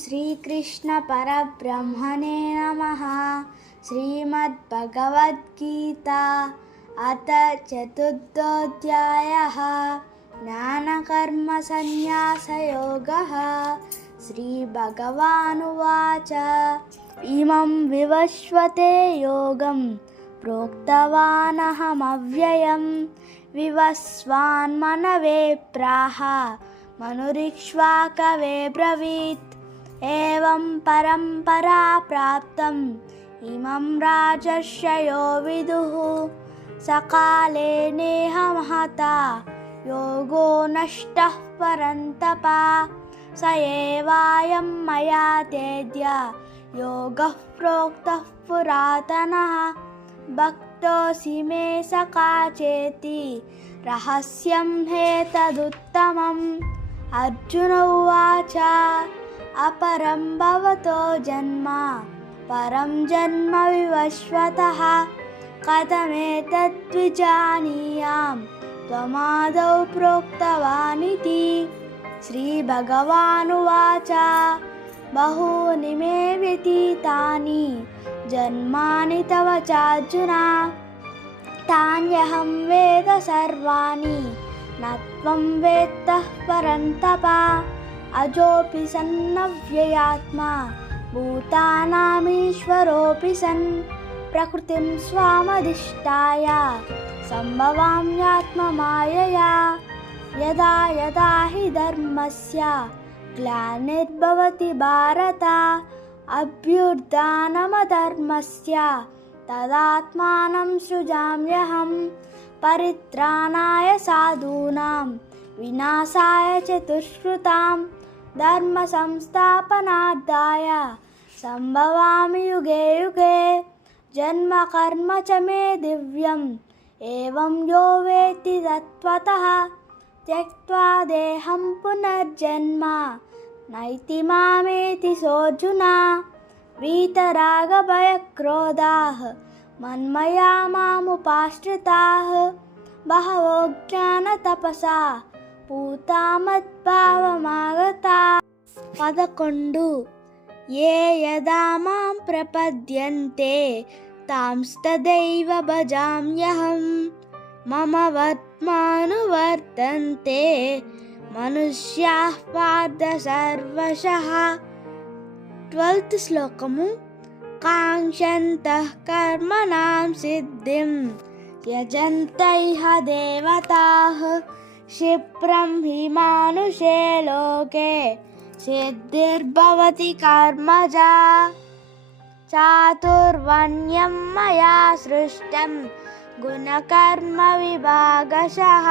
श्रीकृष्णपरब्रह्मणे नमः। श्रीमद्भगवद्गीता अथ चतुर्थोऽध्यायः। ज्ञानकर्मसन्न्यासयोगः। श्रीभगवानुवाच इमं विवस्वते योगं प्रोक्तवानहमव्ययं विवस्वान्मनवे प्राह मनुरिक्ष्वाकवे ब्रवीत्। एवं परम्परा प्राप्तम् इमं राजर्षयो विदुः। सकाले नेह महता योगो नष्टः परन्तप। स एवायं मया तेद्य योगः प्रोक्तः पुरातनः। भक्तोऽसि मे सखा चेति रहस्यं ह्येतदुत्तमम्। अर्जुन उवाच अपरं भवतो जन्म परं जन्म विवस्वतः कथमेतद्विजानीयां त्वमादौ प्रोक्तवानिति। श्रीभगवानुवाच बहूनि मे व्यतीतानि जन्मानि तव चार्जुन तान्यहं वेद सर्वाणि न त्वं वेत्तः परन्तप। अजोऽपि सन्नव्ययात्मा भूतानामीश्वरोऽपि सन् प्रकृतिं स्वामधिष्ठाय सम्भवाम्यात्ममायया। यदा यदा हि धर्मस्य ग्लानिर्भवति भारत अभ्युत्थानमधर्मस्य तदात्मानं सृजाम्यहं। परित्राणाय साधूनां विनाशाय च दुष्कृतां धर्मसंस्थापनार्थाय सम्भवामि युगे युगे। जन्म कर्म च मे दिव्यम् एवं यो वेत्ति तत्त्वतः त्यक्त्वा देहं पुनर्जन्म नैति मामेति सोऽर्जुन। वीतरागभयक्रोधाः मन्मया मामुपाश्रिताः बहवो ज्ञानतपसा पूता मद्भावमागताः। 11 ये यदा मां प्रपद्यन्ते तांस्तदैव भजाम्यहं। मम वर्त्मानुवर्तन्ते मनुष्याः पार्थ सर्वशः। 12th श्लोकము काङ्क्षन्तः कर्मणां सिद्धिं यजन्त इह देवताः क्षिप्रं हि मानुषे लोके सिद्धिर्भवति कर्मजा। चातुर्वर्ण्यं मया सृष्टं गुणकर्मविभागशः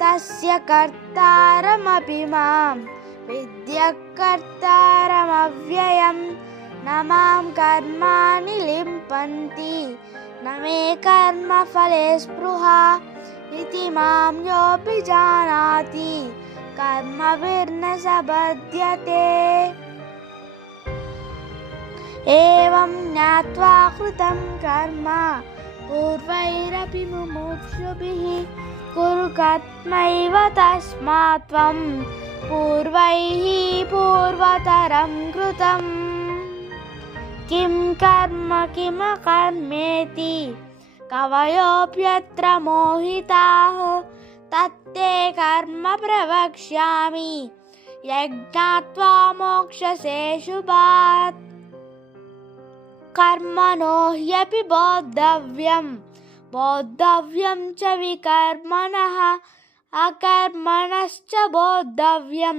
तस्य कर्तारमपि मां विद्यः कर्तारमव्ययम्। न मां कर्माणि लिम्पन्ति न मे कर्मफले स्पृहा इति मां योऽपि जानाति कर्मभिर्न स बध्यते। एवं ज्ञात्वा कृतं कर्म पूर्वैरपि मुमुक्षुभिः कुरु कर्मैव तस्मात् त्वं पूर्वैः पूर्वतरं कृतम्। किं कर्म किमकर्मेति कवयोऽप्यत्र मोहिताः तत्ते कर्म प्रवक्ष्यामि यज्ञात्वा मोक्षसे शुभात्। कर्मणो ह्यपि बोद्धव्यं च विकर्मणः अकर्मणश्च बोद्धव्यं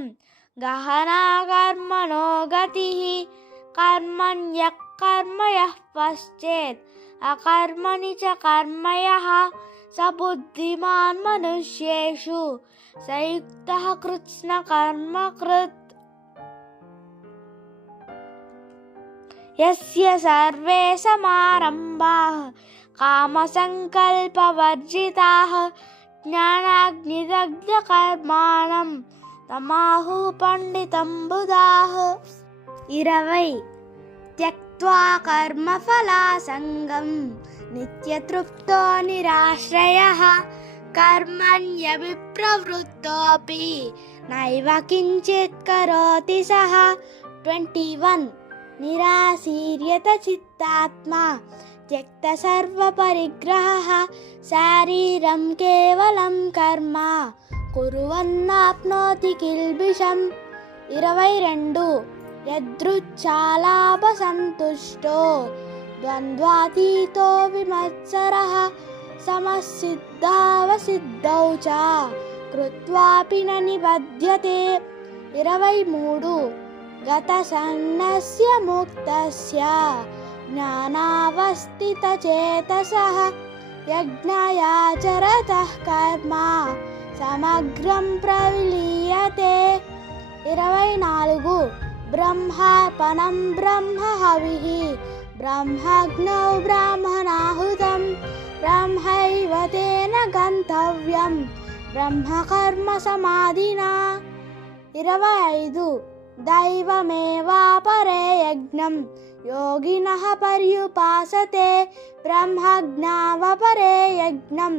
गहना कर्मणो गतिः। कर्मण्यः कर्म यः पश्चेत् अकर्मणि च कर्म यः स बुद्धिमान् मनुष्येषु स युक्तः कृत्स्नकर्मकृत्। यस्य सर्वे समारम्भाः कामसङ्कल्पवर्जिताः ज्ञानाग्निदग्धकर्माणं तमाहुः पण्डितं बुधाः। 20 त्यक्त्वा कर्मफलासङ्गं नित्यतृप्तो निराश्रयः कर्मण्यभिप्रवृत्तोऽपि नैव किञ्चित् करोति सः 21 निराशीर्यत चित्तात्मा त्यक्त सर्वपरिग्रहः शारीरं केवलं कर्म कुर्वन्नाप्नोति किल्बिषम् 22 यदृच्छालाभसन्तुष्टो द्वन्द्वातीतो विमत्सरः समसिद्धावसिद्धौ च कृत्वापि न निबध्यते 23 गतसन्नस्य मुक्तस्य ज्ञानावस्थितचेतसः यज्ञयाचरतः कर्म समग्रं प्रविलीयते 24 ब्रह्मार्पणं ब्रह्महविः ब्रह्मग्नौ ब्राह्मणाहुतं ब्रह्मैव तेन गन्तव्यं ब्रह्मकर्म समाधिना 25 दैवमेवापरे यज्ञं योगिनः पर्युपासते ब्रह्मज्ञावपरे यज्ञं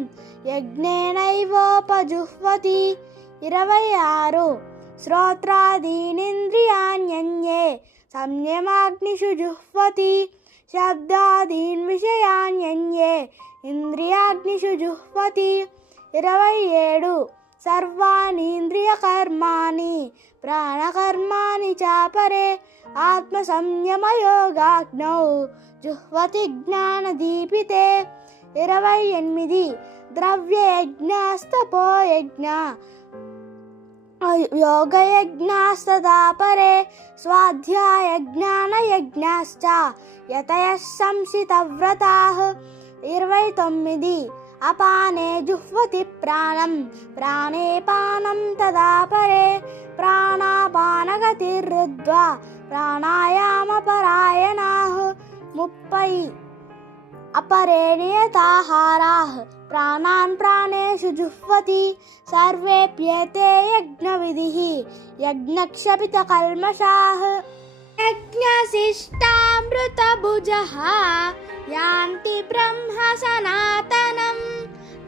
यज्ञेनैवोपजुह्वति 26 श्रोत्रादीनिन्द्रियाण्यन्ये संयमाग्निषु जुह्वति शब्दादीन् विषयाण्यन्ये इन्द्रियाग्निषु जुह्वति 27 सर्वाणीन्द्रियकर्माणि प्राणकर्माणि चापरे आत्मसंयमयोगाग्नौ जुह्वति ज्ञानदीपिते 28 द्रव्ययज्ञास्तपोयज्ञ योगयज्ञास्तदापरे स्वाध्यायज्ञानयज्ञाश्च यतयः संशितव्रताः 29 अपाने जुह्वति प्राणं प्राणे पानं तदापरे प्राणापानगतिरुद्ध्वा प्राणायामपरायणाः 30 अपरे नियताहाराः प्राणान् प्राणेषु जुह्वति सर्वेप्येते यज्ञविधिः यज्ञक्षपितकल्मषाः यज्ञशिष्टामृतभुजः यान्ति ब्रह्म सनातनं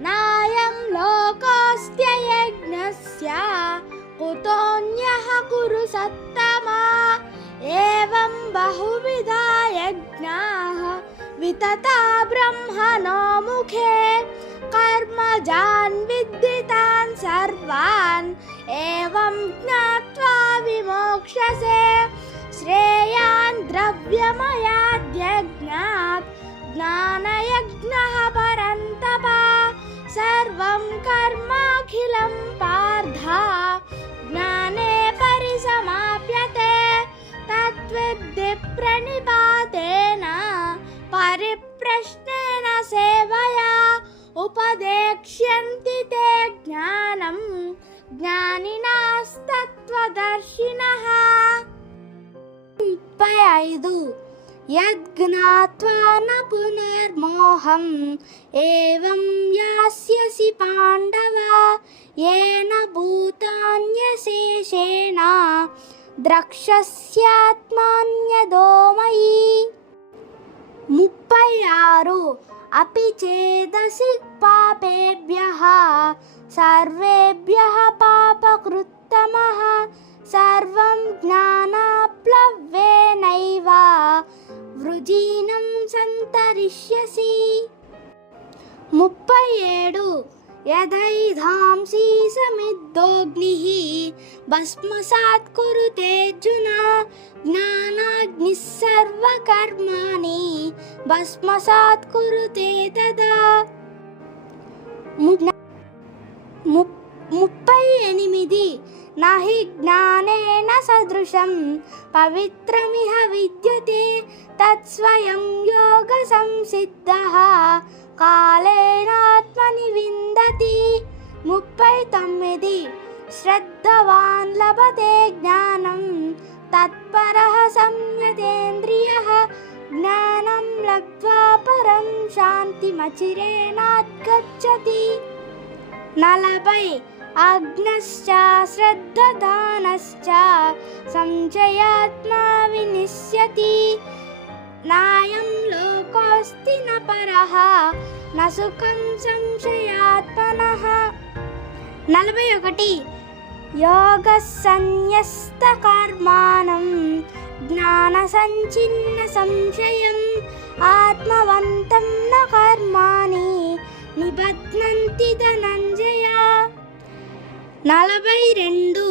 नायं लोकोऽस्त्य यज्ञस्य कुतोऽन्यः कुरु सत्तमा एवं बहुविधा यज्ञाः वितता ब्रह्मणो मुखे कर्मजान् विद्धितान् सर्वान् एवं ज्ञात्वा विमोक्ष्यसे श्रेयान् द्रव्यमयाद्यज्ञात् ज्ञानयज्ञः परन्तप सर्वं कर्माखिलं पार्थ ज्ञाने परिसमाप्यते तत्विद्धि प्रणिपातेन परिप्रश्नेन सेवया उपदेक्ष्यन्ति ते ज्ञानं ज्ञानिनास्तत्त्वदर्शिनः 35 यद्ज्ञात्वा न पुनर्मोहम् एवं यास्यसि पाण्डव येन भूतान्यशेषेण द्रक्ष्यस्यात्मान्यदो मयि 36 अपि चेदसि पापेभ्यः सर्वेभ्यः पापकृत्तमः सर्वं ज्ञानाप्लवेनैव वृजीनं सन्तरिष्यसि 37 यदैधांसि समिद्धोऽग्निः भस्मसात् कुरुतेऽर्जुन ज्ञानाग्निः सर्वकर्माणि भस्मसात् कुरुते तदा 38 नहि ज्ञानेन सदृशं पवित्रमिह विद्यते तत्स्वयं योगसंसिद्धः कालेनात्मनि विन्दति 39 श्रद्धवान् लभते ज्ञानं तत्परः संयतेन्द्रियः ज्ञानं लब्ध्वा परं शान्तिमचिरेणाद्गच्छति 40 अग्नश्च श्रद्धदानश्च संशयात्मा विनिश्यति नायं लोकोऽस्ति न परः నసుఖం సంశయాత్మనః. 41 యోగ సన్యస్త కర్మాణం జ్ఞాన సంచిన్న సంశయం ఆత్మవంతం న కర్మాణి నిబధ్నంతి ధనంజయ. 42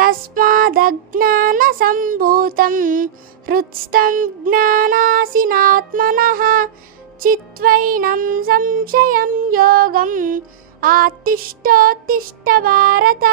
తస్మాదజ్ఞాన సంభూతం హృత్స్థం జ్ఞానాసినాత్మనః చిత్వైనం సంశయం యోగం ఆతిష్టోత్తిష్ట భారత.